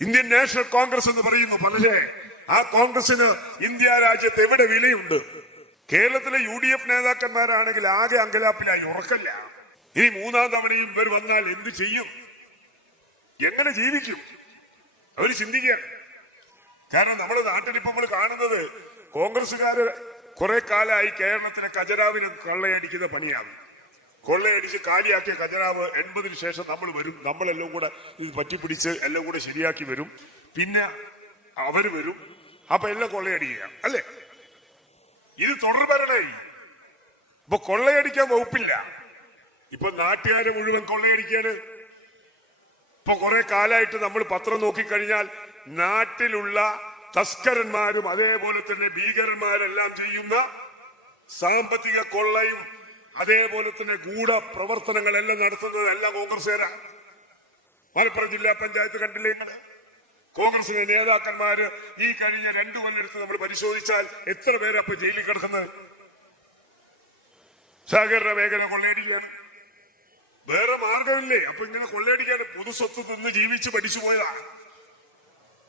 Indian national Congress എന്ന് പറയുന്നു. പക്ഷേ ആ കോൺഗ്രസിന് ഇന്ത്യ രാജ്യത്ത് എവിടെ വിലയുണ്ട്? കേരളത്തിലെ UDF നേതാക്കന്മാരാണെങ്കിൽ ആകെ അങ്കലാപ്പിലായി, ഉറക്കല്ല. ഇനി മൂന്നാം തവണയും ഇവർ വന്നാൽ എന്ത് ചെയ്യും? എങ്ങനെ ജീവിക്കും? അവർ ചിന്തിക്കുകയാണ്. കാരണം നമ്മുടെ നാട്ടിൽ ഇപ്പൊ നമ്മൾ കാണുന്നത് കോൺഗ്രസുകാര് കുറെ കാലമായി കേരളത്തിലെ ഖജനാവിന് കൊള്ളയടിക്കുന്ന പണിയാണ്. കൊള്ളയടിച്ച് കാലിയാക്കിയ ഖജനാവ് 80-ന് ശേഷം നമ്മൾ വരും, നമ്മളെല്ലാം കൂടെ ഇത് പറ്റിപ്പിടിച്ച് എല്ലാം കൂടെ ശരിയാക്കി വരും. പിന്നെ അവര് വരും, അപ്പൊ എല്ലാം കൊള്ളയടിക്കുക അല്ലേ? ഇത് തുടർഭരണമായി. ഇപ്പൊ കൊള്ളയടിക്കാൻ വകുപ്പില്ല. ഇപ്പൊ നാട്ടുകാരെ മുഴുവൻ കൊള്ളയടിക്കാണ്. ഇപ്പൊ കുറെ കാലമായിട്ട് നമ്മൾ പത്രം നോക്കിക്കഴിഞ്ഞാൽ നാട്ടിലുള്ള തസ്കരന്മാരും അതേപോലെ തന്നെ ഭീകരന്മാരെല്ലാം ചെയ്യുന്ന സാമ്പത്തിക കൊള്ളയും അതേപോലെ തന്നെ ഗൂഢ പ്രവർത്തനങ്ങളെല്ലാം നടത്തുന്നത് എല്ലാം കോൺഗ്രസ്സുകാരാ. മലപ്പുറം ജില്ലാ പഞ്ചായത്ത് കണ്ടില്ലേ നിങ്ങൾ? കോൺഗ്രസിലെ നേതാക്കന്മാര് ഈ കഴിഞ്ഞ 2 കൊല്ലെടുത്ത് നമ്മൾ പരിശോധിച്ചാൽ എത്ര പേര് അപ്പൊ ജയിലിൽ കിടക്കുന്നത്? സഹകരണ മേഖല കൊള്ളയടിക്കാണ്. വേറെ മാർഗമില്ലേ? അപ്പൊ ഇങ്ങനെ കൊള്ളയടിക്കാൻ പൊതുസ്വത്ത് നിന്ന് ജീവിച്ച് പഠിച്ചു പോയതാണ്.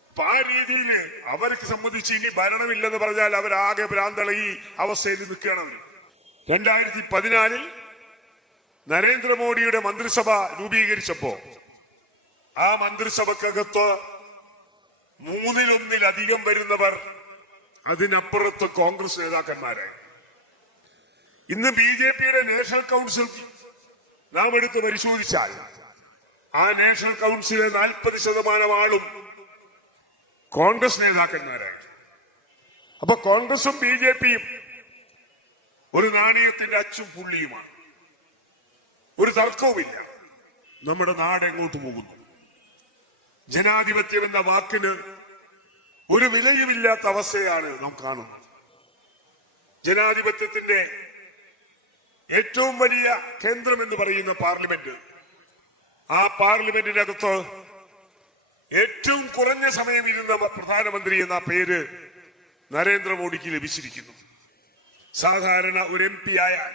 അപ്പൊ ആ രീതിയിൽ അവർക്ക് സംബന്ധിച്ച് ഇനി ഭരണമില്ലെന്ന് പറഞ്ഞാൽ അവരാകെ ഭ്രാന്തളി അവസ്ഥയിൽ നിൽക്കുകയാണ്. അവർ 2014 നരേന്ദ്രമോദിയുടെ മന്ത്രിസഭ രൂപീകരിച്ചപ്പോ ആ മന്ത്രിസഭക്കകത്ത് 1/3 വരുന്നവർ അതിനപ്പുറത്ത് കോൺഗ്രസ് നേതാക്കന്മാരായി. ഇന്ന് BJPയുടെ നാഷണൽ കൗൺസിൽ നാം എടുത്ത് പരിശോധിച്ചാൽ ആ നാഷണൽ കൗൺസിലെ 40% ആളും കോൺഗ്രസ് നേതാക്കന്മാരാണ്. അപ്പൊ കോൺഗ്രസും BJPയും ഒരു നാണയത്തിന്റെ അച്ചും പുള്ളിയുമാണ്. ഒരു തർക്കവുമില്ല. നമ്മുടെ നാട് എങ്ങോട്ട് പോകുന്നു? ജനാധിപത്യം എന്ന വാക്കിന് ഒരു വിലയുമില്ലാത്ത അവസ്ഥയാണ് നാം കാണുന്നത്. ജനാധിപത്യത്തിന്റെ ഏറ്റവും വലിയ കേന്ദ്രം എന്ന് പറയുന്ന പാർലമെന്റ്, ആ പാർലമെന്റിനകത്ത് ഏറ്റവും കുറഞ്ഞ സമയം ഇരുന്ന പ്രധാനമന്ത്രി എന്ന പേര് നരേന്ദ്രമോദിക്ക് ലഭിച്ചിരിക്കുന്നു. സാധാരണ ഒരു MP ആയാൽ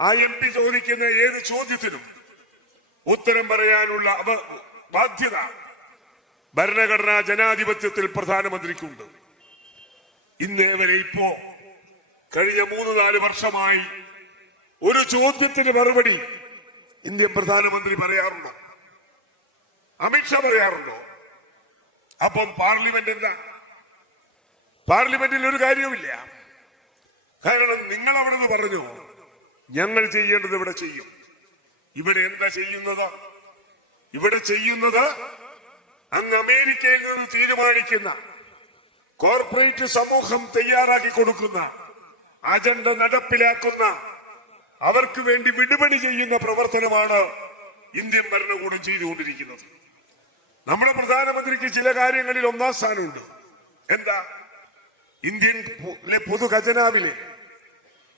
ആ MP ചോദിക്കുന്ന ഏത് ചോദ്യത്തിനും ഉത്തരം പറയാനുള്ള ബാധ്യത ഭരണഘടനാ ജനാധിപത്യത്തിൽ പ്രധാനമന്ത്രിക്കുണ്ട്. ഇന്നേ വരെ ഇപ്പോ കഴിഞ്ഞ 3-4 വർഷമായി ഒരു ചോദ്യത്തിന് മറുപടി ഇന്ത്യൻ പ്രധാനമന്ത്രി പറയാറുണ്ടോ? അമിത്ഷാ പറയാറുണ്ടോ? അപ്പം പാർലമെന്റ് എന്താ? പാർലമെന്റിൽ ഒരു കാര്യവുമില്ല. കാരണം നിങ്ങൾ അവിടെ നിന്ന് പറഞ്ഞു ഞങ്ങൾ ചെയ്യേണ്ടത് ഇവിടെ ചെയ്യും. ഇവിടെ എന്താ ചെയ്യുന്നത്? ഇവിടെ ചെയ്യുന്നത് അങ്ങ് അമേരിക്കയിൽ നിന്ന് തീരുമാനിക്കുന്ന കോർപ്പറേറ്റ് സമൂഹം തയ്യാറാക്കി കൊടുക്കുന്ന അജണ്ട നടപ്പിലാക്കുന്ന അവർക്ക് വേണ്ടി വിടുപണി ചെയ്യുന്ന പ്രവർത്തനമാണ് ഇന്ത്യൻ ഭരണകൂടം ചെയ്തുകൊണ്ടിരിക്കുന്നത്. നമ്മുടെ പ്രധാനമന്ത്രിക്ക് ചില കാര്യങ്ങളിൽ 1ാം സ്ഥാനമുണ്ട്. എന്താ? ഇന്ത്യൻ പൊതു ഖജനാവിലെ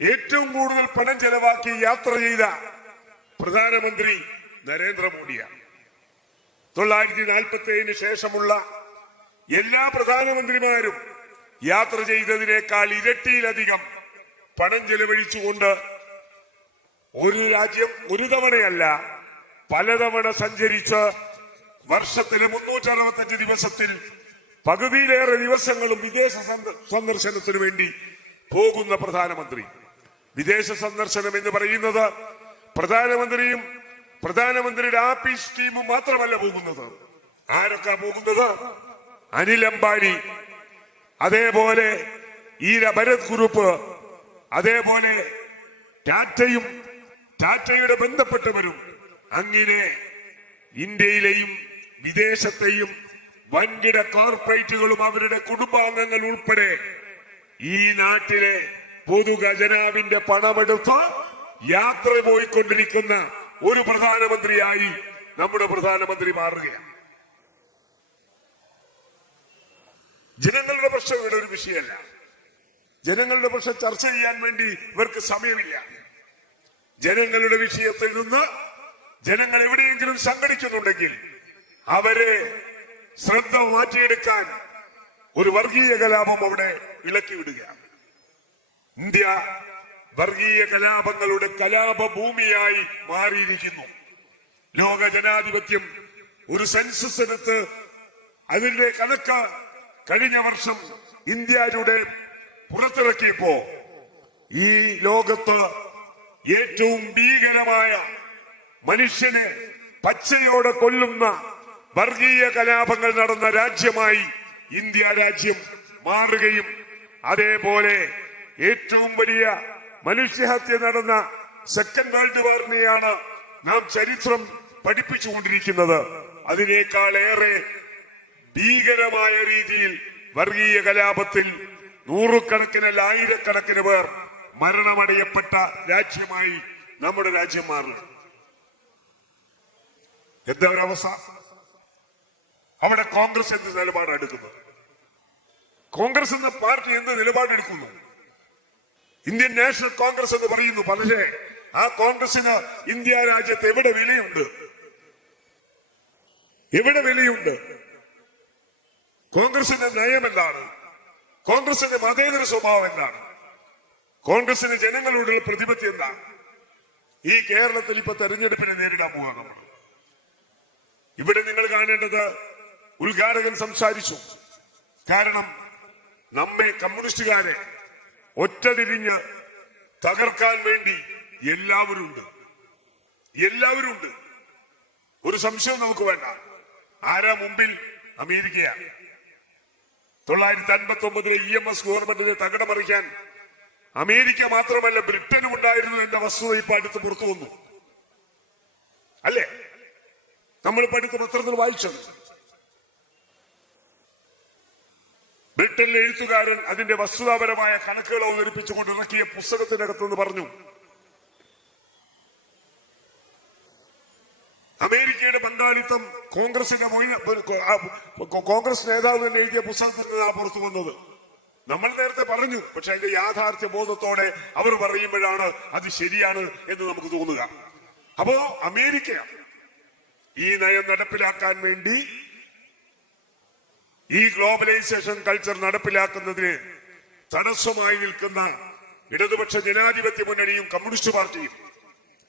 ഏറ്റവും കൂടുതൽ പണം ചെലവാക്കി യാത്ര ചെയ്ത പ്രധാനമന്ത്രി നരേന്ദ്രമോദിയാണ്. 1947 ശേഷമുള്ള എല്ലാ പ്രധാനമന്ത്രിമാരും യാത്ര ചെയ്തതിനേക്കാൾ ഇരട്ടിയിലധികം പണം ചെലവഴിച്ചുകൊണ്ട് ഒരു രാജ്യം ഒരു തവണയല്ല പലതവണ സഞ്ചരിച്ച് വർഷത്തിലെ 365 ദിവസത്തിൽ പകുതിയിലേറെ ദിവസങ്ങളും വിദേശ സന്ദർശനത്തിന് വേണ്ടി പോകുന്ന പ്രധാനമന്ത്രി. വിദേശ സന്ദർശനം എന്ന് പറയുന്നത് പ്രധാനമന്ത്രിയും പ്രധാനമന്ത്രിയുടെ ആഫീസ് ടീമും മാത്രമല്ല പോകുന്നത്. ആരൊക്കെ പോകുന്നത്? അനിൽ അംബാനി, അതേപോലെ ഭരത് ഗ്രൂപ്പ്, അതേപോലെ ടാറ്റയുടെ ബന്ധപ്പെട്ടവരും, അങ്ങനെ ഇന്ത്യയിലെയും വിദേശത്തെയും വൻകിട കോർപ്പറേറ്റുകളും അവരുടെ കുടുംബാംഗങ്ങൾ ഉൾപ്പെടെ ഈ നാട്ടിലെ പൊതു ഖജനാവിന്റെ പണമെടുത്ത് യാത്ര പോയിക്കൊണ്ടിരിക്കുന്ന ഒരു പ്രധാനമന്ത്രിയായി നമ്മുടെ പ്രധാനമന്ത്രി മാറുകയാണ്. ജനങ്ങളുടെ പ്രശ്നം ഇവിടെ ഒരു വിഷയമല്ല. ജനങ്ങളുടെ പ്രശ്നം ചർച്ച ചെയ്യാൻ വേണ്ടി ഇവർക്ക് സമയമില്ല. ജനങ്ങളുടെ വിഷയത്തിൽ നിന്ന് ജനങ്ങൾ എവിടെയെങ്കിലും സംഘടിക്കുന്നുണ്ടെങ്കിൽ അവരെ ശ്രദ്ധ മാറ്റിയെടുക്കാൻ ഒരു വർഗീയ കലാപം അവിടെ ഇളക്കിവിടുകയാണ്. ഇന്ത്യ വർഗീയ കലാപങ്ങളുടെ കലാപഭൂമിയായി മാറിയിരിക്കുന്നു. ലോക ജനാധിപത്യം ഒരു സെൻസസ് എടുത്ത് അതിന്റെ കണക്ക് കഴിഞ്ഞ വർഷം ഇന്ത്യ ടുഡേ പുറത്തിറക്കിയപ്പോ ഈ ലോകത്ത് ഏറ്റവും ഭീകരമായ മനുഷ്യനെ പച്ചയോടെ കൊല്ലുന്ന വർഗീയ കലാപങ്ങൾ നടന്ന രാജ്യമായി ഇന്ത്യ രാജ്യം മാറുകയും അതേപോലെ ഏറ്റവും വലിയ മനുഷ്യഹത്യ നടന്ന സെക്കൻഡ് വേൾഡ് വാറിനെയാണ് നാം ചരിത്രം പഠിപ്പിച്ചുകൊണ്ടിരിക്കുന്നത്. അതിനേക്കാളേറെ ഭീകരമായ രീതിയിൽ വർഗീയ കലാപത്തിൽ നൂറുകണക്കിനല്ല ആയിരക്കണക്കിന് പേർ മരണമടയപ്പെട്ട രാജ്യമായി നമ്മുടെ രാജ്യം മാറും. എന്താ ഒരവസ്ഥ? അവിടെ കോൺഗ്രസ് എന്ത് നിലപാടാണ് എടുക്കുന്നത്? കോൺഗ്രസ് എന്ന പാർട്ടി എന്ത് നിലപാടെടുക്കുന്നു? ഇന്ത്യൻ നാഷണൽ കോൺഗ്രസ് എന്ന് പറയുന്നു. പക്ഷേ ആ കോൺഗ്രസിന് ഇന്ത്യ രാജ്യത്ത് എവിടെ വിലയുണ്ട്? എവിടെ വിലയുണ്ട്? കോൺഗ്രസിന്റെ നയം എന്താണ്? കോൺഗ്രസിന്റെ മതേതര സ്വഭാവം എന്താണ്? കോൺഗ്രസിന് ജനങ്ങളോടുള്ള പ്രതിപത്തി എന്താണ്? ഈ കേരളത്തിൽ ഇപ്പൊ തെരഞ്ഞെടുപ്പിനെ നേരിടാൻ പോവുക നമ്മൾ. ഇവിടെ നിങ്ങൾ കാണേണ്ടത്, ഉദ്ഘാടകൻ സംസാരിച്ചു. കാരണം നമ്മെ കമ്മ്യൂണിസ്റ്റുകാരെ ഒറ്റതിരിഞ്ഞ് തകർക്കാൻ വേണ്ടി എല്ലാവരും ഉണ്ട്. ഒരു സംശയവും നമുക്ക് വേണ്ട. ആരാ മുമ്പിൽ? അമേരിക്കയാണ്. 959 EMS ഗവൺമെന്റിനെ തകിടമറിക്കാൻ അമേരിക്ക മാത്രമല്ല ബ്രിട്ടനും ഉണ്ടായിരുന്നു എന്ന വസ്തുത ഇപ്പൊ അടുത്ത് പുറത്തു വന്നു, അല്ലേ? നമ്മളിപ്പോ അടുത്ത പത്രത്തിൽ വായിച്ചത് ബ്രിട്ടനിലെ എഴുത്തുകാരൻ അതിന്റെ വസ്തുതാപരമായ കണക്കുകൾ അവതരിപ്പിച്ചുകൊണ്ട് ഇറക്കിയ പുസ്തകത്തിനകത്തുനിന്ന് പറഞ്ഞു, അമേരിക്കയുടെ പങ്കാളിത്തം കോൺഗ്രസിന്റെ കോൺഗ്രസ് നേതാവ് തന്നെ എഴുതിയ പുസ്തകത്തിൽ നിന്നാണ് പുറത്തു വന്നത്. നമ്മൾ നേരത്തെ പറഞ്ഞു, പക്ഷെ അതിന്റെ യാഥാർത്ഥ്യ ബോധത്തോടെ അവർ പറയുമ്പോഴാണ് അത് ശരിയാണ് എന്ന് നമുക്ക് തോന്നുക. അപ്പോ അമേരിക്ക ഈ നയം നടപ്പിലാക്കാൻ വേണ്ടി, ഈ ഗ്ലോബലൈസേഷൻ കൾച്ചർ നടപ്പിലാക്കുന്നതിന് തടസ്സമായി നിൽക്കുന്ന ഇടതുപക്ഷ ജനാധിപത്യ മുന്നണിയും കമ്മ്യൂണിസ്റ്റ് പാർട്ടിയും,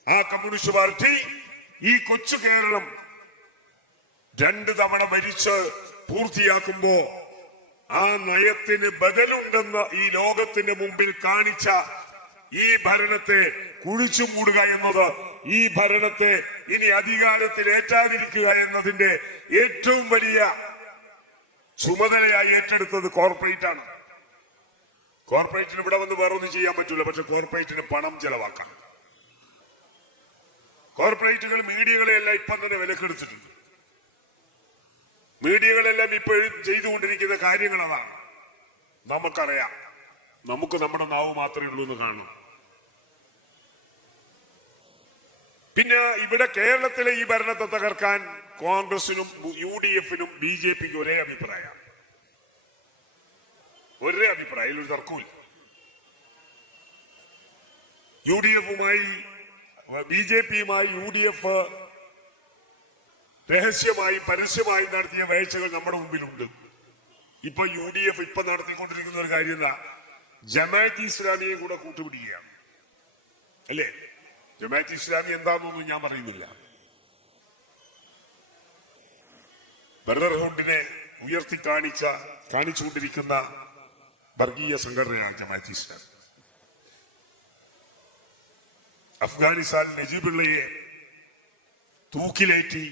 ആ കമ്മ്യൂണിസ്റ്റ് പാർട്ടി ഈ കൊച്ചു കേരളം 2 തവണ ഭരിച്ച് പൂർത്തിയാക്കുമ്പോ ആ നയത്തിന് ബദലുണ്ടെന്ന് ഈ ലോകത്തിന്റെ മുമ്പിൽ കാണിച്ച ഈ ഭരണത്തെ കുഴിച്ചു മൂടുക എന്നത്, ഈ ഭരണത്തെ ഇനി അധികാരത്തിൽ ഏറ്റാതിരിക്കുക എന്നതിന്റെ ഏറ്റവും വലിയ ചുമതലയായി ഏറ്റെടുത്തത് കോർപ്പറേറ്റ് ആണ്. കോർപ്പറേറ്റിന് ഇവിടെ വന്ന് വേറൊന്നും ചെയ്യാൻ പറ്റില്ല. പക്ഷെ കോർപ്പറേറ്റിന് പണം ചെലവാക്കാം. കോർപ്പറേറ്റുകൾ മീഡിയകളെയെല്ലാം ഇപ്പം തന്നെ വിലക്കെടുത്തിട്ടുണ്ട്. മീഡിയകളെല്ലാം ഇപ്പോഴും ചെയ്തുകൊണ്ടിരിക്കുന്ന കാര്യങ്ങൾ അതാണ്. നമുക്കറിയാം, നമുക്ക് നമ്മുടെ നാവ് മാത്രമേ ഉള്ളൂ എന്ന് കാണും. പിന്നെ ഇവിടെ കേരളത്തിലെ ഈ ഭരണത്തെ തകർക്കാൻ കോൺഗ്രസിനും UDF-നും BJP-ക്കും ഒരേ അഭിപ്രായം, ഒരു തർക്കമില്ല. UDF-മായി BJP-യുമായി UDF രഹസ്യമായി പരസ്യമായി നടത്തിയ വീഴ്ചകൾ നമ്മുടെ മുമ്പിലുണ്ട്. ഇപ്പൊ UDF ഇപ്പൊ നടത്തിക്കൊണ്ടിരിക്കുന്ന ഒരു കാര്യം എന്താ? ജമാഅത്ത് ഇസ്ലാമിയെ കൂടെ കൂട്ടുപിടിക്കുകയാണ്, അല്ലേ? ജമാഅത്ത് ഇസ്ലാമി എന്താണെന്നൊന്നും ഞാൻ പറയുന്നില്ല. ബ്രദർഹുഡിനെ ഉയർത്തി കാണിച്ചുകൊണ്ടിരിക്കുന്ന വർഗീയ സംഘടനയാണ് ജമാഅത്ത് ഇസ്ലാമി. അഫ്ഗാനിസ്ഥാൻ നജീബുള്ളയെ തൂക്കിലേറ്റി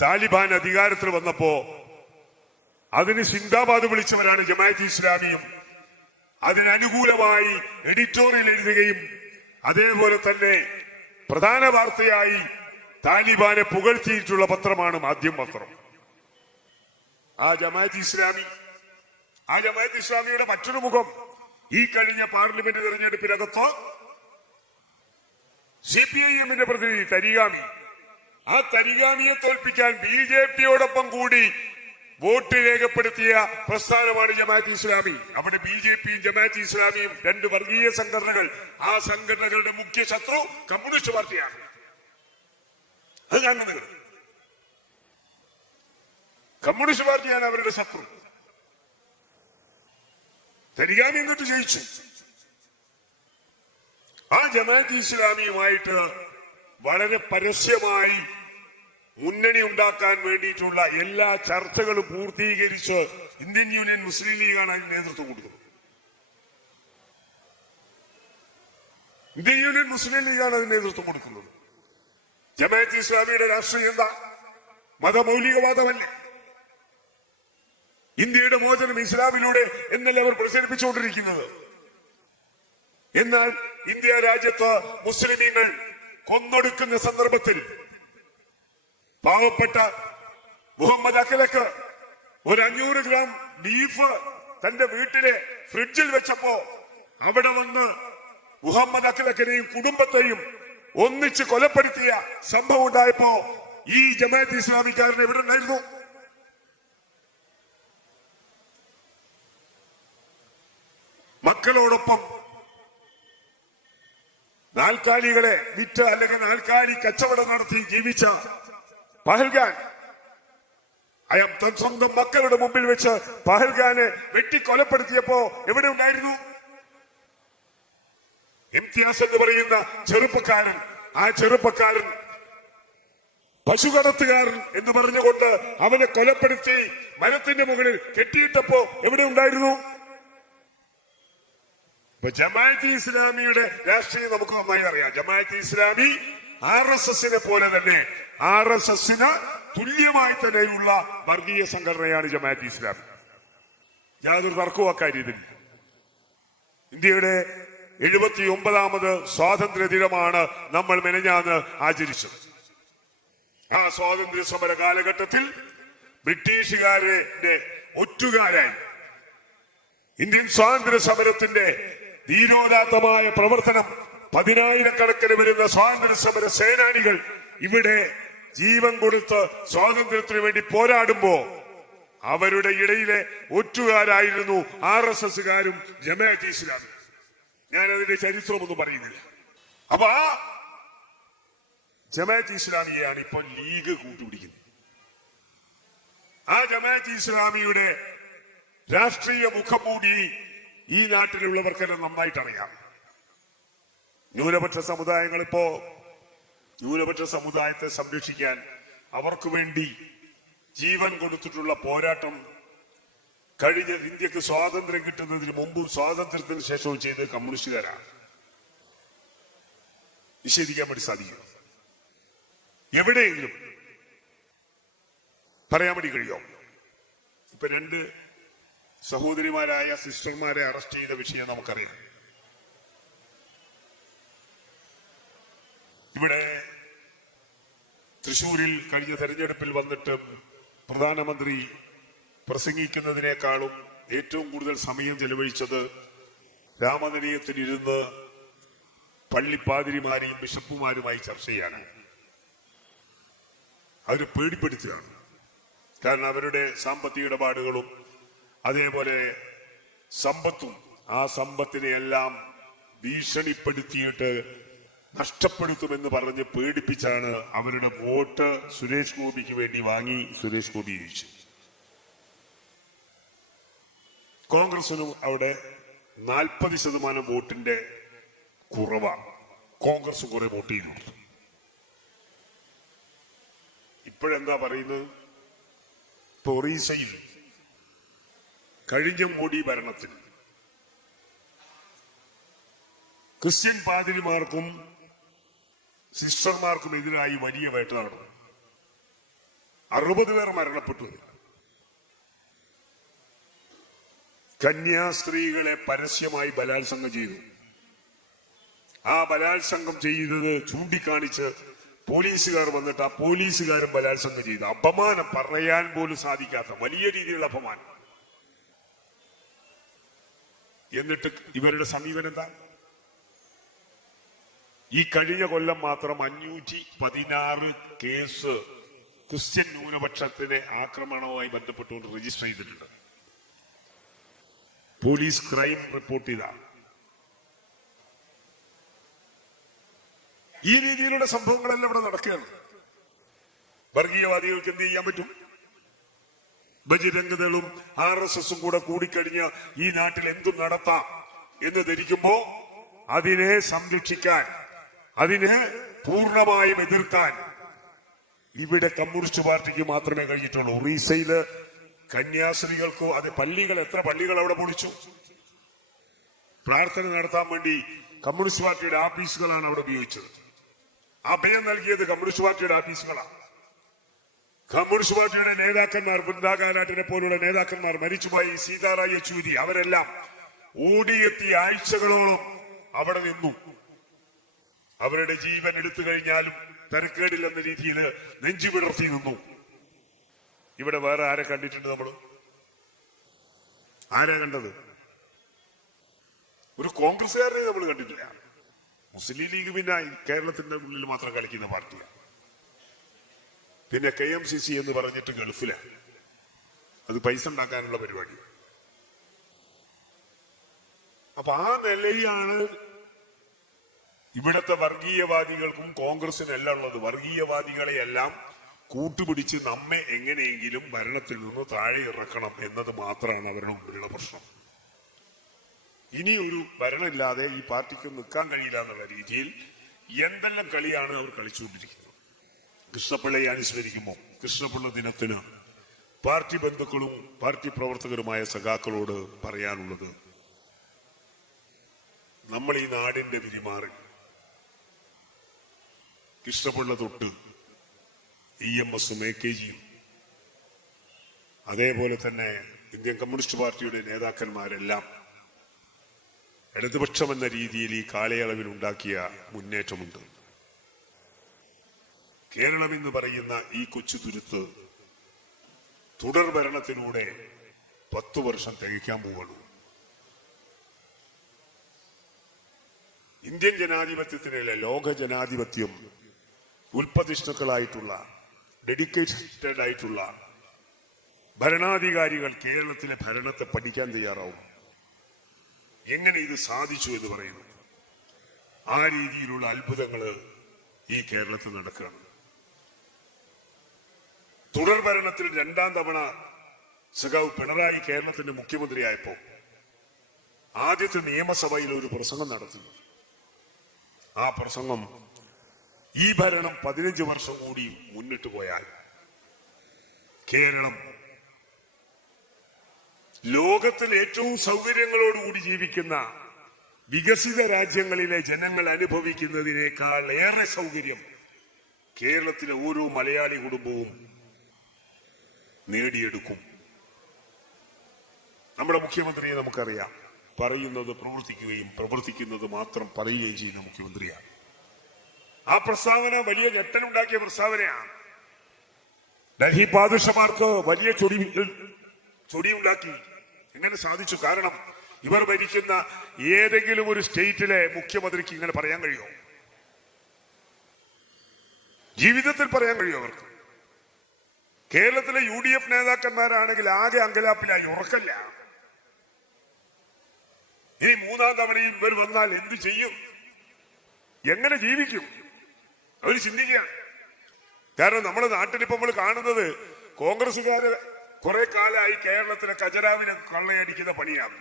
താലിബാൻ അധികാരത്തിൽ വന്നപ്പോ അതിന് സിന്ദാബാദ് വിളിച്ചവരാണ് ജമാഅത്ത് ഇസ്ലാമിയും. അതിനനുകൂലമായി എഡിറ്റോറിയൽ എഴുതുകയും അതേപോലെ തന്നെ പ്രധാന വാർത്തയായി താലിബാനെ പുകഴ്ത്തിയിട്ടുള്ള പത്രമാണ് മാധ്യമ പത്രം. ആ ജമാഅത്ത് ഇസ്ലാമിയുടെ മറ്റൊരു മുഖം ഈ കഴിഞ്ഞ പാർലമെന്റ് തെരഞ്ഞെടുപ്പിനകത്ത് CPIM-ന്റെ പ്രതിനിധി തരിഗാമി, ആ തരിഗാമിയെ തോൽപ്പിക്കാൻ BJP-യോടൊപ്പം കൂടി വോട്ട് രേഖപ്പെടുത്തിയ പ്രസ്ഥാനമാണ് ജമാഅത്ത് ഇസ്ലാമി. അവിടെ BJP-യും ജമാഅത്ത് ഇസ്ലാമിയും 2 വർഗീയ സംഘടനകൾ. ആ സംഘടനകളുടെ മുഖ്യ ശത്രു കമ്മ്യൂണിസ്റ്റ് പാർട്ടിയാണ്. അത് കാണുന്നത്, കമ്മ്യൂണിസ്റ്റ് പാർട്ടിയാണ് അവരുടെ ശത്രു. തരിഗാമി എന്നിട്ട് ജയിച്ചു. ആ ജമാഅത്ത് ഇസ്ലാമിയുമായിട്ട് വളരെ പരസ്യമായി മുന്നണി ഉണ്ടാക്കാൻ വേണ്ടിയിട്ടുള്ള എല്ലാ ചർച്ചകളും പൂർത്തീകരിച്ച് ഇന്ത്യൻ യൂണിയൻ മുസ്ലിം ലീഗാണ് അതിന് നേതൃത്വം കൊടുക്കുന്നത്. ഇന്ത്യൻ യൂണിയൻ മുസ്ലിം ലീഗാണ് അതിന് നേതൃത്വം കൊടുക്കുന്നത്. ജമാഅത്ത് ഇസ്ലാമിയുടെ രാഷ്ട്രീയം എന്താ? മതമൗലികവാദമല്ലേ? ഇന്ത്യയുടെ മോചനം ഇസ്ലാമിലൂടെ എന്നല്ല അവർ പ്രചരിപ്പിച്ചുകൊണ്ടിരിക്കുന്നത്. എന്നാൽ ഇന്ത്യ രാജ്യത്ത് മുസ്ലിമീങ്ങൾ കൊന്നൊടുക്കുന്ന സന്ദർഭത്തിൽ പാവപ്പെട്ട മുഹമ്മദ് അഖിലക്ക് ഒരു 500 ഗ്രാം ബീഫ് തന്റെ വീട്ടിലെ ഫ്രിഡ്ജിൽ വെച്ചപ്പോ അവിടെ വന്ന് മുഹമ്മദ് അഖിലക്കിനെയും കുടുംബത്തെയും ഒന്നിച്ച് കൊലപ്പെടുത്തിയ സംഭവം ഉണ്ടായപ്പോ ഈ ജമാഅത്ത് ഇസ്ലാമിക്കാരൻ എവിടെ ഉണ്ടായിരുന്നു? മക്കളോടൊപ്പം നാൽക്കാലികളെ വിറ്റ് അല്ലെങ്കിൽ നാൽക്കാലി കച്ചവടം നടത്തി ജീവിച്ച പഹൽഗാൻ അയാൾ സ്വന്തം മക്കളുടെ മുമ്പിൽ വെച്ച് പഹൽഗാനെ വെട്ടിക്കൊലപ്പെടുത്തിയപ്പോ എവിടെ ഉണ്ടായിരുന്നു? ഇംതിയാസ് എന്ന് പറയുന്ന ചെറുപ്പക്കാരൻ, ആ ചെറുപ്പക്കാരൻ പശുകടത്തുകാരൻ എന്ന് പറഞ്ഞുകൊണ്ട് അവനെ കൊലപ്പെടുത്തി മരത്തിന്റെ മുകളിൽ കെട്ടിയിട്ടപ്പോ എവിടെ ഉണ്ടായിരുന്നു? ഇപ്പൊ ജമാഅത്ത് ഇസ്ലാമിയുടെ രാഷ്ട്രീയം നമുക്ക് നന്നായി അറിയാം. ജമാഅത്ത് ഇസ്ലാമി RSSനെ പോലെ തന്നെ RSSന് തുല്യമായി തന്നെയുള്ള വർഗീയ സംഘടനയാണ് ജമാഅത്ത് ഇസ്ലാമി. യാതൊരു തർക്കവും അക്കാര്യത്തിൽ. ഇന്ത്യയുടെ 79ാമത് സ്വാതന്ത്ര്യ ദിനമാണ് നമ്മൾ മെനഞ്ഞാന്ന് ആചരിച്ചത്. ആ സ്വാതന്ത്ര്യ സമര കാലഘട്ടത്തിൽ ബ്രിട്ടീഷുകാരുടെ ഒറ്റുകാരായി ഇന്ത്യൻ സ്വാതന്ത്ര്യ സമരത്തിന്റെ ധീരോദാത്തമായ പ്രവർത്തനം 10,000-കണക്കിന് വരുന്ന സ്വാതന്ത്ര്യ സമര സേനാനികൾ ഇവിടെ ജീവൻ കൊടുത്ത് സ്വാതന്ത്ര്യത്തിന് വേണ്ടി പോരാടുമ്പോ അവരുടെ ഇടയിലെ ഒറ്റുകാരായിരുന്നു RSSകാരും ജമാഅത്ത് ഇസ്ലാമി. ഞാനതിന്റെ ചരിത്രമൊന്നും പറയുന്നില്ല. അപ്പൊ ആ ജമാഅത്ത് ഇസ്ലാമിയെയാണ് ഇപ്പോൾ ലീഗ് കൂട്ടുപിടിക്കുന്നത്. ആ ജമാഅത്ത് ഇസ്ലാമിയുടെ രാഷ്ട്രീയ മുഖംമൂടി ഈ നാട്ടിലുള്ളവർക്കെല്ലാം നന്നായിട്ട് അറിയാം. ന്യൂനപക്ഷ സമുദായത്തെ സംരക്ഷിക്കാൻ അവർക്ക് വേണ്ടി ജീവൻ കൊടുത്തിട്ടുള്ള പോരാട്ടം കഴിഞ്ഞ ഇന്ത്യക്ക് സ്വാതന്ത്ര്യം കിട്ടുന്നതിന് മുമ്പും സ്വാതന്ത്ര്യത്തിന് ശേഷവും ചെയ്ത് കമ്മ്യൂണിസ്റ്റുകാരാണ്. നിഷേധിക്കാൻ വേണ്ടി സാധിക്കും? എവിടെയെങ്കിലും പറയാൻ വേണ്ടി കഴിയോ? ഇപ്പൊ 2 സഹോദരിമാരായ സിസ്റ്റർമാരെ അറസ്റ്റ് ചെയ്ത വിഷയം നമുക്കറിയാം. ഇവിടെ തൃശൂരിൽ കഴിഞ്ഞ തെരഞ്ഞെടുപ്പിൽ വന്നിട്ട് പ്രധാനമന്ത്രി പ്രസംഗിക്കുന്നതിനേക്കാളും ഏറ്റവും കൂടുതൽ സമയം ചെലവഴിച്ചത് രാമനിലയത്തിലിരുന്ന് പള്ളിപ്പാതിരിമാരെയും ബിഷപ്പുമാരുമായി ചർച്ച ചെയ്യാനാണ്. അവരെ പേടിപ്പെടുത്തുകയാണ്. കാരണം അവരുടെ സാമ്പത്തിക ഇടപാടുകളും അതേപോലെ സമ്പത്തും ആ സമ്പത്തിനെയെല്ലാം ഭീഷണിപ്പെടുത്തിയിട്ട് നഷ്ടപ്പെടുത്തുമെന്ന് പറഞ്ഞ് പേടിപ്പിച്ചാണ് അവരുടെ വോട്ട് സുരേഷ് ഗോപിക്ക് വേണ്ടി വാങ്ങി സുരേഷ് ഗോപി ജയിച്ചു. കോൺഗ്രസിനും അവിടെ 40% വോട്ടിന്റെ കുറവാണ്. കോൺഗ്രസ് കുറെ വോട്ട് ചെയ്തു. ഇപ്പോഴെന്താ പറയുന്നത്? ഒറീസയിൽ കഴിഞ്ഞ മോഡി ഭരണത്തിൽ ക്രിസ്ത്യൻ പാതിരിമാർക്കും സിസ്റ്റർമാർക്കും എതിരായി വലിയ വേട്ട നടന്നു. 60 പേർ മരണപ്പെട്ടു. കന്യാസ്ത്രീകളെ പരസ്യമായി ബലാത്സംഗം ചെയ്തു. ആ ബലാത്സംഗം ചെയ്തത് ചൂണ്ടിക്കാണിച്ച് പോലീസുകാർ വന്നിട്ട് ആ പോലീസുകാരും ബലാത്സംഗം ചെയ്തു. അപമാനം പറയാൻ പോലും സാധിക്കാത്ത വലിയ രീതിയിലുള്ള അപമാനം. എന്നിട്ട് ഇവരുടെ സമീപനം എന്താ? ഈ കഴിഞ്ഞ കൊല്ലം മാത്രം 516 കേസ് ക്രിസ്ത്യൻ ന്യൂനപക്ഷത്തിന്റെ ആക്രമണവുമായി ബന്ധപ്പെട്ടുകൊണ്ട് രജിസ്റ്റർ ചെയ്തിട്ടുണ്ട്. പോലീസ് ക്രൈം റിപ്പോർട്ട് ചെയ്താണ്. ഈ രീതിയിലുള്ള സംഭവങ്ങളെല്ലാം ഇവിടെ നടക്കുകയാണ്. വർഗീയവാദികൾക്ക് എന്ത് ചെയ്യാൻ പറ്റും? ബജരംഗതകളും RSSും കൂടെ കൂടിക്കഴിഞ്ഞ് ഈ നാട്ടിൽ എന്തും നടത്താം എന്ന് ധരിക്കുമ്പോ അതിനെ സംരക്ഷിക്കാൻ, അതിനെ പൂർണ്ണമായും എതിർക്കാൻ ഇവിടെ കമ്മ്യൂണിസ്റ്റ് പാർട്ടിക്ക് മാത്രമേ കഴിഞ്ഞിട്ടുള്ളൂ. ഒറീസയില് കന്യാസ്ത്രീകൾക്കോ അത് പള്ളികൾ, എത്ര പള്ളികൾ അവിടെ പൊളിച്ചു. പ്രാർത്ഥന നടത്താൻ വേണ്ടി കമ്മ്യൂണിസ്റ്റ് പാർട്ടിയുടെ ആഫീസുകളാണ് അവിടെ ഉപയോഗിച്ചത്. അഭയം നൽകിയത് കമ്മ്യൂണിസ്റ്റ് പാർട്ടിയുടെ ആഫീസുകളാണ്. കമ്മ്യൂണിസ്റ്റ് പാർട്ടിയുടെ നേതാക്കന്മാർ, ബൃന്ദാകാരാട്ടിനെ പോലുള്ള നേതാക്കന്മാർ, മരിച്ചുപോയി സീതാറാം യെച്ചൂരി, അവരെല്ലാം ഓടിയെത്തി ആഴ്ചകളോളം അവിടെ നിന്നു. അവരുടെ ജീവൻ എടുത്തു കഴിഞ്ഞാലും തരക്കേടില്ലെന്ന രീതിയിൽ നെഞ്ചു വിടർത്തി നിന്നു. ഇവിടെ വേറെ ആരെ കണ്ടിട്ടുണ്ട്? നമ്മൾ ആരാ കണ്ടത്? ഒരു കോൺഗ്രസ്സുകാരനെ നമ്മൾ കണ്ടിട്ടില്ല. മുസ്ലിം ലീഗ് പിന്നെ കേരളത്തിന്റെ ഉള്ളിൽ മാത്രം കളിക്കുന്ന പാർട്ടിയാണ്. പിന്നെ KMCC എന്ന് പറഞ്ഞിട്ട് ഗൾഫിലാണ്. അത് പൈസ ഉണ്ടാക്കാനുള്ള പരിപാടി. അപ്പൊ ആ നിലയിലാണ് ഇവിടത്തെ വർഗീയവാദികൾക്കും കോൺഗ്രസിനെല്ലാം ഉള്ളത്. വർഗീയവാദികളെയെല്ലാം കൂട്ടുപിടിച്ച് നമ്മെ എങ്ങനെയെങ്കിലും ഭരണത്തിൽ നിന്ന് താഴെ ഇറക്കണം എന്നത് മാത്രമാണ് അവരുടെ മുമ്പിലുള്ള പ്രശ്നം. ഇനി ഒരു ഭരണമില്ലാതെ ഈ പാർട്ടിക്ക് നിൽക്കാൻ കഴിയില്ല എന്നുള്ള രീതിയിൽ എന്തെല്ലാം കളിയാണ് അവർ കളിച്ചുകൊണ്ടിരിക്കുന്നത്. കൃഷ്ണപിള്ളയെ അനുസ്മരിക്കുമ്പോൾ കൃഷ്ണപിള്ള ദിനത്തിന് പാർട്ടി ബന്ധുക്കളും പാർട്ടി പ്രവർത്തകരുമായ സഖാക്കളോട് പറയാനുള്ളത്, നമ്മൾ ഈ നാടിന്റെ വിരിമാറി കൃഷ്ണപിള്ള തൊട്ട് EMSഉം AKGയും അതേപോലെ തന്നെ ഇന്ത്യൻ കമ്മ്യൂണിസ്റ്റ് പാർട്ടിയുടെ നേതാക്കന്മാരെല്ലാം ഇടതുപക്ഷം എന്ന രീതിയിൽ ഈ കാലയളവിൽ ഉണ്ടാക്കിയ മുന്നേറ്റമുണ്ട്. കേരളം എന്ന് പറയുന്ന ഈ കൊച്ചു തുരുത്ത് തുടർ ഭരണത്തിലൂടെ 10 വർഷം തികയ്ക്കാൻ പോവുകയാണ്. ഇന്ത്യൻ ജനാധിപത്യത്തിനല്ല, ലോക ജനാധിപത്യം ഉൽപ്പതിഷ്ണുക്കളായിട്ടുള്ള ഡെഡിക്കേറ്റഡ് ആയിട്ടുള്ള ഭരണാധികാരികൾ കേരളത്തിലെ ഭരണത്തെ പഠിക്കാൻ തയ്യാറാവും. എങ്ങനെ ഇത് സാധിച്ചു എന്ന് പറയുന്നു. ആ രീതിയിലുള്ള അത്ഭുതങ്ങൾ ഈ കേരളത്തിൽ നടക്കുകയാണ്. തുടർ ഭരണത്തിൽ 2ാം തവണ സഖാവ് പിണറായി കേരളത്തിന്റെ മുഖ്യമന്ത്രിയായപ്പോ ആദ്യത്തെ നിയമസഭയിൽ ഒരു പ്രസംഗം നടത്തി. ആ പ്രസംഗം, ഈ ഭരണം 15 വർഷം കൂടി മുന്നിട്ട് പോയാൽ കേരളം ലോകത്തിൽ ഏറ്റവും സൗകര്യങ്ങളോടുകൂടി ജീവിക്കുന്ന വികസിത രാജ്യങ്ങളിലെ ജനങ്ങൾ അനുഭവിക്കുന്നതിനേക്കാൾ ഏറെ സൗകര്യം കേരളത്തിലെ ഓരോ മലയാളി കുടുംബവും നേടിയെടുക്കും. നമ്മുടെ മുഖ്യമന്ത്രിയെ നമുക്കറിയാം. പറയുന്നത് പ്രവർത്തിക്കുകയും പ്രവർത്തിക്കുന്നത് മാത്രം പറയുകയും ചെയ്യുന്ന മുഖ്യമന്ത്രിയാണ്. ആ പ്രസ്താവന വലിയ ഞെട്ടലുണ്ടാക്കിയ പ്രസ്താവനയാണ്. ഡൽഹി പാദുഷമാർക്ക് വലിയ ചൊടിയുണ്ടാക്കി. എങ്ങനെ സാധിച്ചു? കാരണം ഇവർ ഭരിക്കുന്ന ഏതെങ്കിലും ഒരു സ്റ്റേറ്റിലെ മുഖ്യമന്ത്രിക്ക് ഇങ്ങനെ പറയാൻ കഴിയുമോ? ജീവിതത്തിൽ പറയാൻ കഴിയുമോ അവർക്ക്? കേരളത്തിലെ UDF നേതാക്കന്മാരാണെങ്കിൽ ആകെ അങ്കലാപ്പിലായി, ഉറക്കല്ല. ഇനി 3ാം തവണയും ഇവർ വന്നാൽ എന്ത് ചെയ്യും? എങ്ങനെ ജീവിക്കും? അവർ ചിന്തിക്കുകയാണ്. കാരണം നമ്മുടെ നാട്ടിലിപ്പോ നമ്മൾ കാണുന്നത് കോൺഗ്രസുകാര് കുറെ കാലമായി കേരളത്തിലെ ഖജനാവിനെ കൊള്ളയടിക്കുന്ന പണിയാണ്.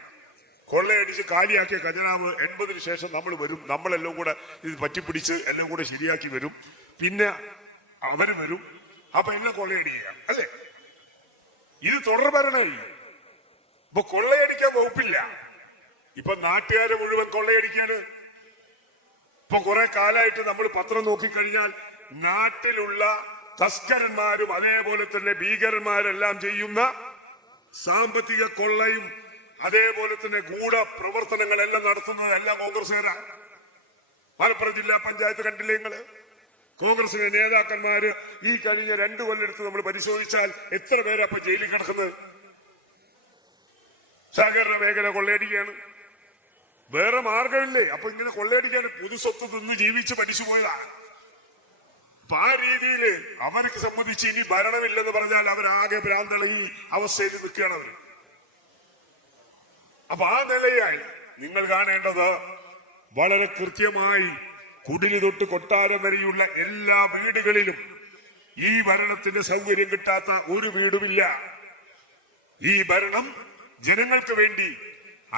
കൊള്ളയടിച്ച് കാലിയാക്കിയ ഖജനാവ് 80-ന് ശേഷം നമ്മൾ വരും, നമ്മളെല്ലാം കൂടെ ഇത് പറ്റിപ്പിടിച്ച് എല്ലാം കൂടെ ശരിയാക്കി വരും. പിന്നെ അവര് വരും, അപ്പൊ എല്ലാം കൊള്ളയടിക്കുക അല്ലേ? ഇത് തുടർ ഭരണമല്ല. ഇപ്പൊ കൊള്ളയടിക്കാൻ വകുപ്പില്ല. ഇപ്പൊ നാട്ടുകാരെ മുഴുവൻ കൊള്ളയടിക്കാണ്. ഇപ്പൊ കുറെ കാലമായിട്ട് നമ്മൾ പത്രം നോക്കിക്കഴിഞ്ഞാൽ നാട്ടിലുള്ള തസ്കരന്മാരും അതേപോലെ തന്നെ ഭീകരന്മാരെല്ലാം ചെയ്യുന്ന സാമ്പത്തിക കൊള്ളയും അതേപോലെ തന്നെ ഗൂഢപ്രവർത്തനങ്ങളെല്ലാം നടത്തുന്നത് എല്ലാം കോൺഗ്രസുകാരാണ്. മലപ്പുറം ജില്ലാ പഞ്ചായത്ത് കണ്ടില്ലേ നിങ്ങള്? കോൺഗ്രസിലെ നേതാക്കന്മാര് ഈ കഴിഞ്ഞ 2 കൊല്ലെടുത്ത് നമ്മൾ പരിശോധിച്ചാൽ എത്ര പേരാ ഇപ്പൊ ജയിലിൽ കിടക്കുന്നത്? സഹകരണ മേഖല കൊള്ളയടിക്കുകയാണ്. വേറെ മാർഗമില്ലേ? അപ്പൊ ഇങ്ങനെ കൊള്ളയടിക്കാൻ പൊതുസ്വത്ത് നിന്ന് ജീവിച്ച് പഠിച്ചു പോയതാണ്. അപ്പൊ ആ രീതിയിൽ അവർക്ക് സംബന്ധിച്ച് ഇനി ഭരണമില്ലെന്ന് പറഞ്ഞാൽ അവരാകെ ഭ്രാന്തളി അവസ്ഥയിൽ നിൽക്കുകയാണ് അവർ. അപ്പൊ ആ നിലയായി നിങ്ങൾ കാണേണ്ടത് വളരെ കൃത്യമായി കുടില് തൊട്ട് കൊട്ടാരം വരെയുള്ള എല്ലാ വീടുകളിലും ഈ ഭരണത്തിന്റെ സൗകര്യം കിട്ടാത്ത ഒരു വീടുമില്ല. ഈ ഭരണം ജനങ്ങൾക്ക് വേണ്ടി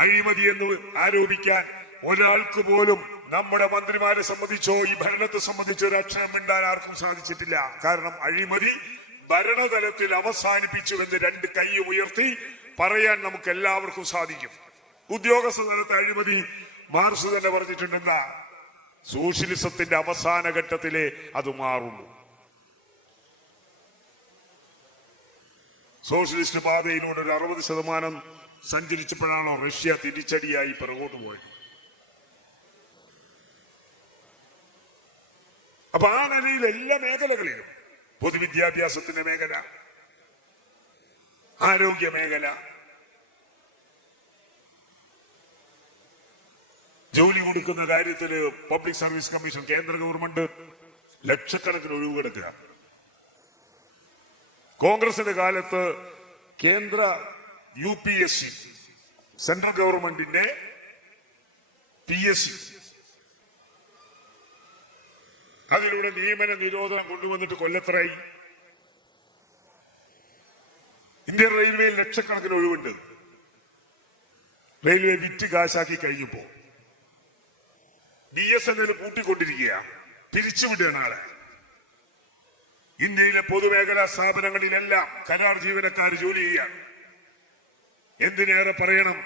അഴിമതി എന്ന് ആരോപിക്കാൻ ഒരാൾക്ക് പോലും നമ്മുടെ മന്ത്രിമാരെ സംബന്ധിച്ചോ ഈ ഭരണത്തെ സംബന്ധിച്ചോ ഒരു അക്ഷരം മിണ്ടാൻ ആർക്കും സാധിച്ചിട്ടില്ല. കാരണം അഴിമതി ഭരണതലത്തിൽ അവസാനിപ്പിച്ചുവെന്ന് രണ്ട് കൈയും ഉയർത്തി പറയാൻ നമുക്ക് എല്ലാവർക്കും സാധിക്കും. ഉദ്യോഗസ്ഥ തലത്തെ അഴിമതി മാർക്സ് തന്നെ പറഞ്ഞിട്ടുണ്ടെന്ന സോഷ്യലിസത്തിന്റെ അവസാന ഘട്ടത്തിലെ അത് മാറുന്നു. സോഷ്യലിസ്റ്റ് പാതയിലൂടെ ഒരു 60% സഞ്ചരിച്ചപ്പോഴാണോ റഷ്യ തിരിച്ചടിയായി പിറകോട്ട് പോയത്. അപ്പൊ ആ നിലയിൽ എല്ലാ മേഖലകളിലും പൊതുവിദ്യാഭ്യാസത്തിന്റെ മേഖല, ആരോഗ്യ മേഖല, ജോലി കൊടുക്കുന്ന കാര്യത്തില് പബ്ലിക് സർവീസ് കമ്മീഷൻ കേന്ദ്ര ഗവൺമെന്റ് ലക്ഷക്കണക്കിന് ഒഴിവ് കിടക്കുക. കോൺഗ്രസിന്റെ കാലത്ത് കേന്ദ്ര UPSC സെൻട്രൽ ഗവൺമെന്റിന്റെ PSC അതിലൂടെ നിയമന നിരോധനം കൊണ്ടുവന്നിട്ട് കൊല്ലത്രായി. ഇന്ത്യൻ റെയിൽവേയിൽ ലക്ഷക്കണക്കിന് ഒഴിവുണ്ട്. റെയിൽവേ വിറ്റ് കാശാക്കി കഴിഞ്ഞപ്പോ BSNL കൂട്ടിക്കൊണ്ടിരിക്കുക, പിരിച്ചുവിടുകയാണ് ആളെ. ഇന്ത്യയിലെ പൊതുമേഖലാ സ്ഥാപനങ്ങളിലെല്ലാം കരാർ ജീവനക്കാർ ജോലി ചെയ്യാൻ. എന്തിനേറെ പറയണം,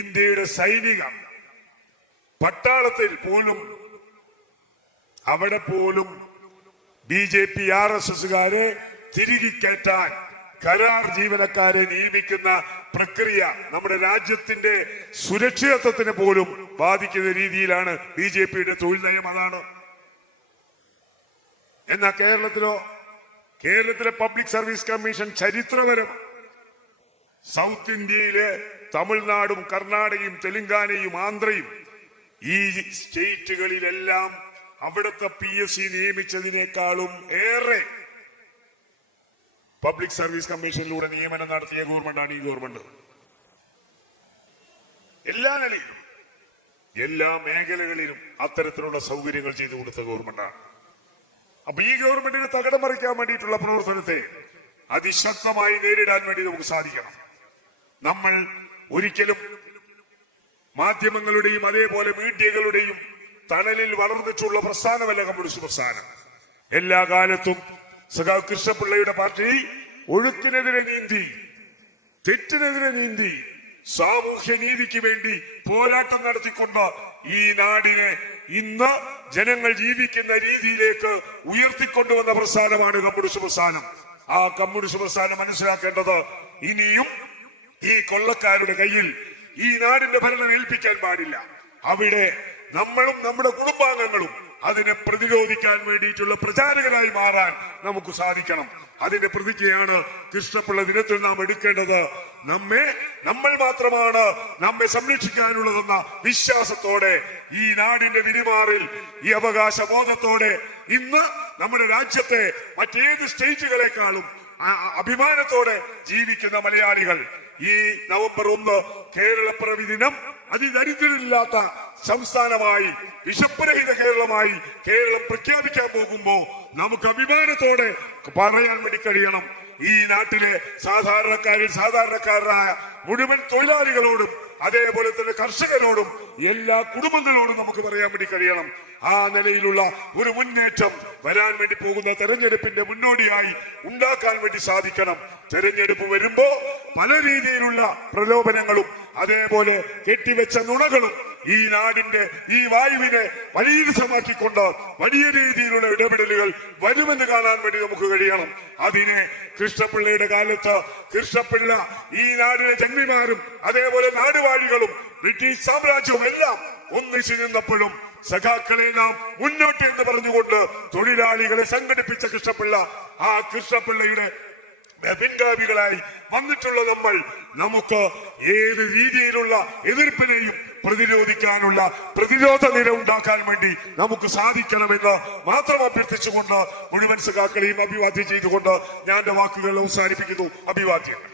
ഇന്ത്യയുടെ സൈനിക പട്ടാളത്തിൽ പോലും അവിടെ പോലും BJP RSSകാരെ തിരികെ കയറ്റാൻ കരാർ ജീവനക്കാരെ നിയമിക്കുന്ന പ്രക്രിയ നമ്മുടെ രാജ്യത്തിന്റെ സുരക്ഷിതത്വത്തിന് പോലും ബാധിക്കുന്ന രീതിയിലാണ് BJPയുടെ തൊഴിൽ നയം. അതാണ്. എന്നാൽ കേരളത്തിലെ പബ്ലിക് സർവീസ് കമ്മീഷൻ ചരിത്രപരം. സൗത്ത് ഇന്ത്യയിലെ തമിഴ്നാടും കർണാടകയും തെലങ്കാനയും ആന്ധ്രയും ഈ സ്റ്റേറ്റുകളിലെല്ലാം അവിടുത്തെ PSC നിയമിച്ചതിനേക്കാളും ഏറെ പബ്ലിക് സർവീസ് കമ്മീഷനിലൂടെ നിയമനം നടത്തിയ ഗവൺമെന്റാണ് ഈ ഗവൺമെന്റ്. എല്ലാ നിലയിലും എല്ലാ മേഖലകളിലും അത്തരത്തിലുള്ള സൗകര്യങ്ങൾ ചെയ്തു കൊടുത്ത ഗവൺമെന്റാണ്. അപ്പൊ ഈ ഗവൺമെന്റിനെ തകിടം മറിക്കാൻ വേണ്ടിയിട്ടുള്ള പ്രവർത്തനത്തെ അതിശക്തമായി നേരിടാൻ വേണ്ടി നമുക്ക് സാധിക്കണം. നമ്മൾ ഒരിക്കലും മാധ്യമങ്ങളുടെയും അതേപോലെ മീഡിയകളുടെയും തണലിൽ വളർന്നിട്ടുള്ള പ്രസ്ഥാനമല്ല കമ്മ്യൂണിസ്റ്റ് പ്രസ്ഥാനം. എല്ലാ കാലത്തും സഖാവ് കൃഷ്ണപിള്ളയുടെ പാർട്ടി ഒഴുക്കിനെതിരെ നീന്തി, തെറ്റിനെതിരെ നീന്തി, സാമൂഹ്യ നീതിക്ക് വേണ്ടി പോരാട്ടം നടത്തിക്കൊണ്ട് ഈ നാടിനെ ഇന്ന് ജനങ്ങൾ ജീവിക്കുന്ന രീതിയിലേക്ക് ഉയർത്തിക്കൊണ്ടുവന്ന പ്രസ്ഥാനമാണ് കമ്മ്യൂണിസ്റ്റ് പ്രസ്ഥാനം. ആ കമ്മ്യൂണിസ്റ്റ് പ്രസ്ഥാനം മനസ്സിലാക്കേണ്ടത് ഇനിയും ഈ കൊള്ളക്കാരുടെ കയ്യിൽ ഈ നാടിന്റെ ഭരണം ഏൽപ്പിക്കാൻ പാടില്ല. അവിടെ നമ്മളും നമ്മുടെ കുടുംബാംഗങ്ങളും അതിനെ പ്രതിരോധിക്കാൻ വേണ്ടിയിട്ടുള്ള പ്രചാരകരായി മാറാൻ നമുക്ക് സാധിക്കണം. അതിന്റെ പ്രതിജ്ഞയാണ് കൃഷ്ണപിള്ള ദിനത്തിൽ നാം എടുക്കേണ്ടത്. നമ്മൾ മാത്രമാണ് നമ്മെ സംരക്ഷിക്കാനുള്ളതെന്ന വിശ്വാസത്തോടെ ഈ നാടിന്റെ വിരിമാറിൽ ഈ അവകാശബോധത്തോടെ ഇന്ന് നമ്മുടെ രാജ്യത്തെ മറ്റേത് സ്റ്റേറ്റുകളെക്കാളും അഭിമാനത്തോടെ ജീവിക്കുന്ന മലയാളികൾ ഈ നവംബർ 1 കേരളപ്പിറവി ദിനം അതിദരിദ്രരില്ലാത്ത സംസ്ഥാനമായി, വിശപ്പുരഹിത കേരളമായി കേരളം പ്രഖ്യാപിക്കാൻ പോകുമ്പോ നമുക്ക് അഭിമാനത്തോടെ പറയാൻ വേണ്ടി കഴിയണം. ഈ നാട്ടിലെ സാധാരണക്കാരായ മുഴുവൻ തൊഴിലാളികളോടും അതേപോലെ തന്നെ കർഷകരോടും എല്ലാ കുടുംബങ്ങളോടും നമുക്ക് പറയാൻ വേണ്ടി കഴിയണം. ആ നിലയിലുള്ള ഒരു മുന്നേറ്റം വരാൻ വേണ്ടി പോകുന്ന തെരഞ്ഞെടുപ്പിന്റെ മുന്നോടിയായി ഉണ്ടാക്കാൻ വേണ്ടി സാധിക്കണം. തെരഞ്ഞെടുപ്പ് വരുമ്പോ പല രീതിയിലുള്ള പ്രലോഭനങ്ങളും അതേപോലെ കെട്ടിവെച്ച നുണകളും ഈ നാടിന്റെ ഈ വായുവിനെ മലീനസമാക്കിക്കൊണ്ട് വലിയ രീതിയിലുള്ള ഇടപെടലുകൾ വരുമെന്ന് കാണാൻ വേണ്ടി നമുക്ക് കഴിയണം. അതിനെ കൃഷ്ണപിള്ളയുടെ കാലത്ത് കൃഷ്ണപിള്ള ഈ നാടിലെ ജന്മിമാരും അതേപോലെ നാടുവാഴികളും ബ്രിട്ടീഷ് സാമ്രാജ്യവും എല്ലാം ഒന്നിച്ചു നിന്നപ്പോഴും സഖാക്കളെ നാം മുന്നോട്ട് എന്ന് പറഞ്ഞുകൊണ്ട് തൊഴിലാളികളെ സംഘടിപ്പിച്ച കൃഷ്ണപിള്ള, ആ കൃഷ്ണപിള്ളയുടെ പിൻഗാമികളായി വന്നിട്ടുള്ള നമുക്ക് ഏത് രീതിയിലുള്ള എതിർപ്പിനെയും പ്രതിരോധിക്കാനുള്ള പ്രതിരോധ നില ഉണ്ടാക്കാൻ വേണ്ടി നമുക്ക് സാധിക്കണമെന്ന് മാത്രം അഭ്യർത്ഥിച്ചുകൊണ്ട് മുഴുവൻ സഖാക്കളെയും അഭിവാദ്യം ചെയ്തുകൊണ്ട് ഞാൻ എന്റെ വാക്കുകൾ അവസാനിപ്പിക്കുന്നു. അഭിവാദ്യം.